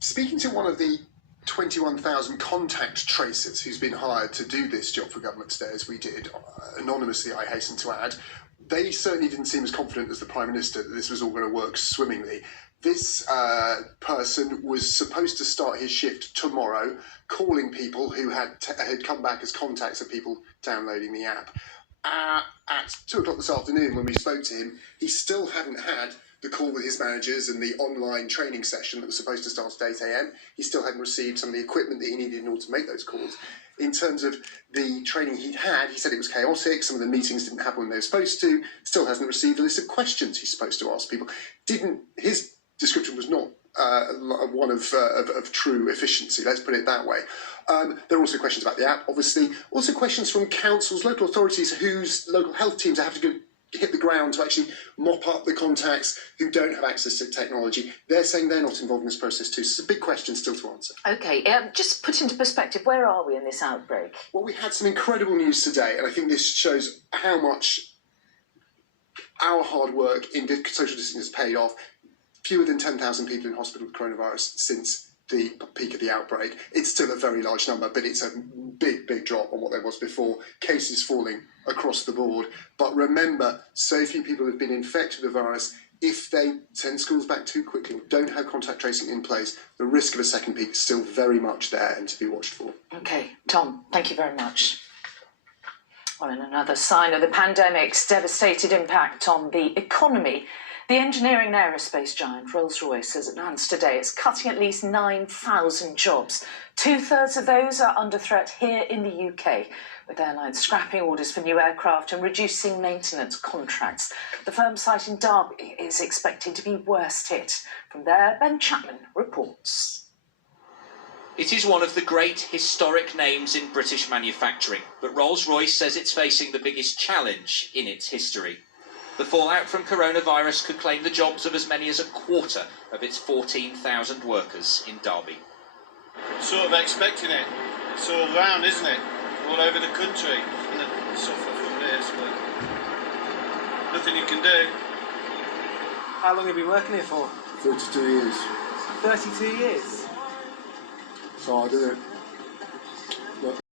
Speaking to one of the 21,000 contact tracers who's been hired to do this job for government today, as we did, anonymously I hasten to add, they certainly didn't seem as confident as the Prime Minister that this was all going to work swimmingly. This person was supposed to start his shift tomorrow, calling people who had come back as contacts of people downloading the app. At 2 o'clock this afternoon, when we spoke to him, he still hadn't had the call with his managers and the online training session that was supposed to start at 8 a.m. He still hadn't received some of the equipment that he needed in order to make those calls. In terms of the training he'd had, he said it was chaotic, some of the meetings didn't happen when they were supposed to, still hasn't received a list of questions he's supposed to ask people. His description was not one of true efficiency, let's put it that way. There are also questions about the app, obviously. Also questions from councils, local authorities whose local health teams are having to hit the ground to actually mop up the contacts who don't have access to technology. They're saying they're not involved in this process too, so it's a big question still to answer. OK, just put into perspective, where are we in this outbreak? Well, we had some incredible news today, and I think this shows how much our hard work in social distancing has paid off. Fewer than 10,000 people in hospital with coronavirus since the peak of the outbreak. It's still a very large number, but it's a big, big drop on what there was before. Cases falling across the board. But remember, so few people have been infected with the virus. If they send schools back too quickly, don't have contact tracing in place, the risk of a second peak is still very much there and to be watched for. OK, Tom, thank you very much. Well, in another sign of the pandemic's devastated impact on the economy, the engineering and aerospace giant Rolls-Royce has announced today it's cutting at least 9,000 jobs. 2/3 of those are under threat here in the UK, with airlines scrapping orders for new aircraft and reducing maintenance contracts. The firm's site in Derby is expected to be worst hit. From there, Ben Chapman reports. It is one of the great historic names in British manufacturing, but Rolls-Royce says it's facing the biggest challenge in its history. The fallout from coronavirus could claim the jobs of as many as a quarter of its 14,000 workers in Derby. Sort of expecting it. It's all round, isn't it? All over the country. And they suffer from this, but nothing you can do. How long have you been working here for? 32 years. 32 years? So I did it.